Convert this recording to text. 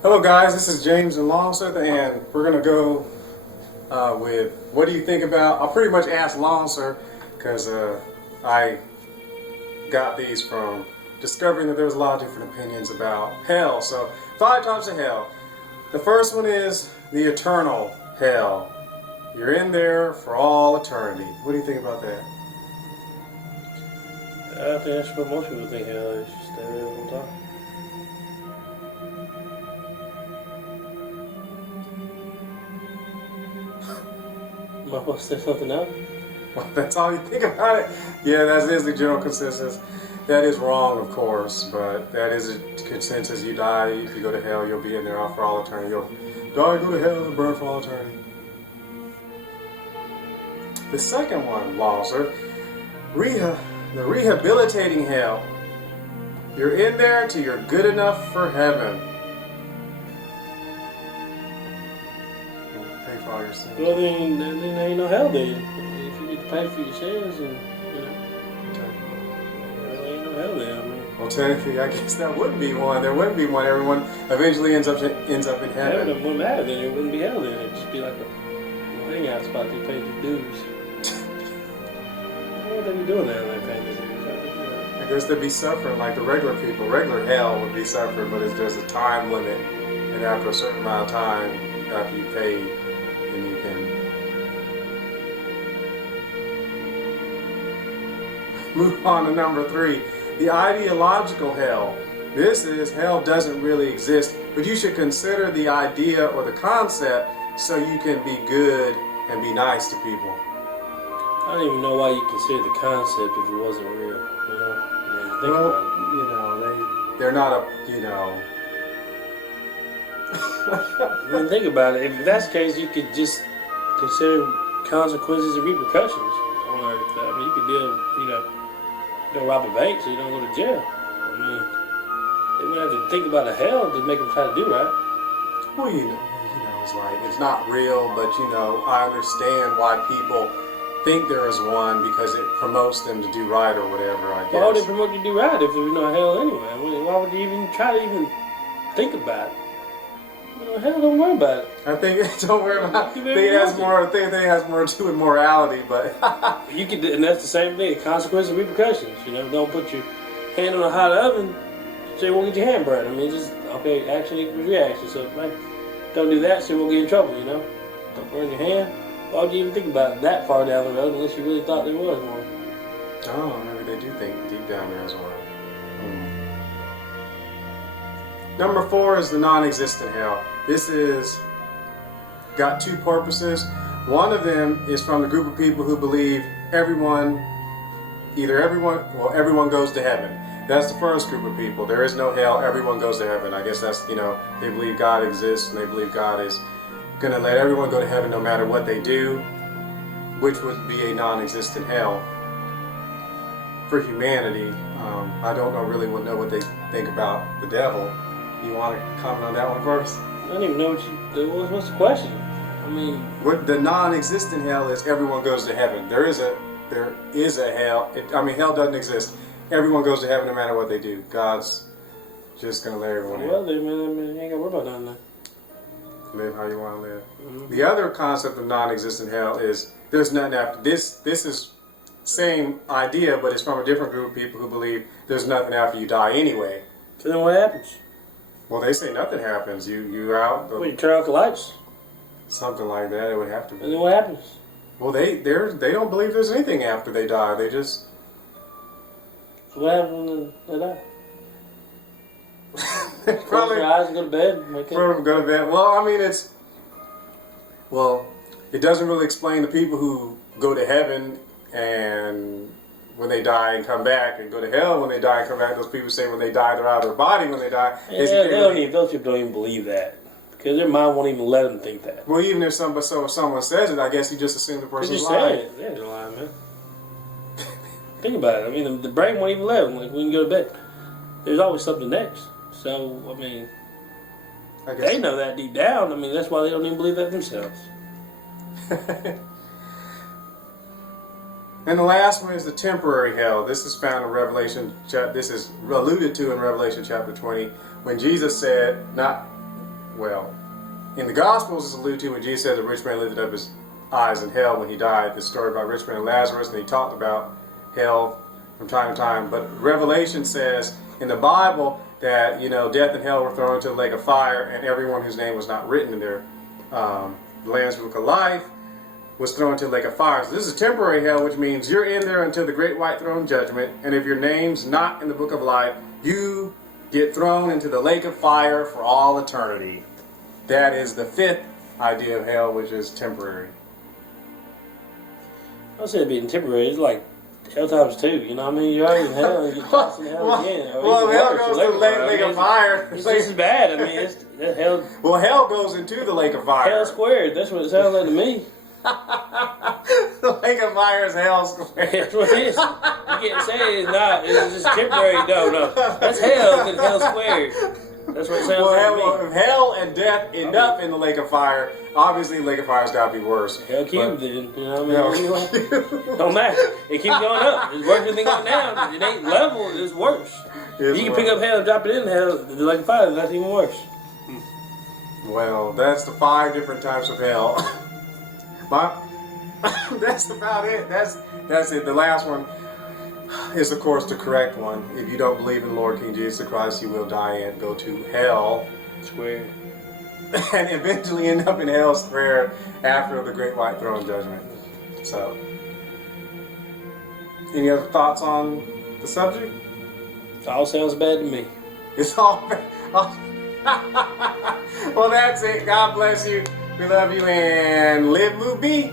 Hello guys, this is James and Longsmith, and we're going to go with what do you think about, I'll pretty much ask Longsmith because I got these from discovering that there's a lot of different opinions about hell. So 5 types of hell. The first one is the eternal hell. You're in there for all eternity. What do you think about that? I think that's what most people think hell is. Just stay there the whole time. Am I supposed to say something else? Well, that's all you think about it? Yeah, that is the general consensus. That is wrong, of course, but that is a consensus. You die, if you go to hell, you'll be in there for all eternity. You'll die, go to hell, and burn for all eternity. The second one, Lawser, the rehabilitating hell. You're in there till you're good enough for heaven. Pay for all your sins. Well, then there ain't no hell there. If you get to pay for your sins, and there ain't no hell there. I mean, well, technically, I guess that wouldn't be one. There wouldn't be one. Everyone eventually ends up in heaven. Heaven wouldn't matter then. It wouldn't be hell then. It'd just be like a hangout spot. You paid your dues. What would they be doing there when they pay their dues? I guess they'd be suffering like the regular people. Regular hell would be suffering, but there's a time limit, and after a certain amount of time, after you pay, then you can move on to number 3, the ideological hell. This is hell doesn't really exist, but you should consider the idea or the concept so you can be good and be nice to people. I don't even know why you consider the concept if it wasn't real. You know? I mean, Well, you know, they're not a, you know. I mean, think about it. If that's the case, you could just consider consequences and repercussions on Earth. I mean, you could deal, don't rob a bank so you don't go to jail. I mean, they wouldn't have to think about a hell to make them try to do right. Well, you know, it's like, it's not real, but I understand why people think there is one because it promotes them to do right or whatever, I guess. Why would they promote you to do right if there's no hell anyway? I mean, why would you even try to even think about it? Hell, don't worry about it. I think don't worry about it. I think it has more to do with morality, but you could, and that's the same thing. Consequences and repercussions. Don't put your hand on a hot oven so you won't get your hand burned. I mean, just action equals reaction. So, like, don't do that so you won't get in trouble. Don't burn your hand. Why would you even think about it that far down the road unless you really thought there was one? Oh, maybe they do think deep down there is one. Number 4 is the non-existent hell. This is got 2 purposes. One of them is from the group of people who believe everyone goes to heaven. That's the first group of people. There is no hell, everyone goes to heaven. I guess that's, they believe God exists and they believe God is going to let everyone go to heaven no matter what they do, which would be a non-existent hell for humanity. I don't know what they think about the devil. You want to comment on that one first? I don't even know what's the question. I mean, what the non-existent hell is, everyone goes to heaven. There is a hell. Hell doesn't exist. Everyone goes to heaven no matter what they do. God's just going to let everyone in. Well, then, you ain't got to worry about nothing then. Live how you want to live. Mm-hmm. The other concept of non-existent hell is there's nothing after this. This is same idea, but it's from a different group of people who believe there's nothing after you die anyway. So then what happens? Well, they say nothing happens. You're out. Well, you turn off the lights. Something like that. It would have to be. And then what happens? Well, they don't believe there's anything after they die. They just. So what happens when they die? Probably close your eyes and go to bed. Probably go to bed. Well, it doesn't really explain the people who go to heaven and when they die and come back, and go to hell when they die and come back. Those people say when they die they're out of their body when they die. Yeah, those people don't even believe that because their mind won't even let them think that. Well, even if someone says it, I guess you just assume the person's lying. Yeah, they're lying, man. Think about it. I mean, the brain won't even let them. Like when you go to bed, there's always something next. So, I mean, they know that deep down. I mean, that's why they don't even believe that themselves. And the last one is the temporary hell. This is found in Revelation. This is alluded to in Revelation chapter 20, when Jesus said, well, in the Gospels, it's alluded to when Jesus said the rich man lifted up his eyes in hell when he died. The story about rich man and Lazarus, and he talked about hell from time to time. But Revelation says in the Bible that, you know, death and hell were thrown into the lake of fire, and everyone whose name was not written in their Lamb's Book of Life was thrown into the lake of fire. So this is temporary hell, which means you're in there until the great white throne judgment, and if your name's not in the book of life, you get thrown into the lake of fire for all eternity. That is the fifth idea of hell, which is temporary. I said it being temporary. It's like hell times 2. You know what I mean? You're already in hell and you get tossed in hell again. Well, hell goes to the lake of fire. It's just as bad. I mean, it's hell. Well, hell goes into the lake of fire. Hell squared. That's what it sounds like to me. The lake of fire is hell squared. That's what it is. You can't say it's not. It's just temporary. No. That's hell because hell squared. That's what it sounds like to me. Well, if hell and death end up in the lake of fire, obviously the lake of fire's got to be worse. Hell cubed then. You know what I mean? Don't matter. It keeps going up. It's worse than going down. It ain't level. It's worse. You can pick up hell and drop it in hell. The lake of fire, that's even worse. Well, that's the 5 different types of hell. That's about it. That's it. The last one is, of course, the correct one. If you don't believe in Lord King Jesus Christ, you will die and go to hell. Square. And eventually end up in hell square after the great white throne judgment. So, any other thoughts on the subject? It all sounds bad to me. It's all bad. Well, that's it. God bless you. We love you and live, move, be.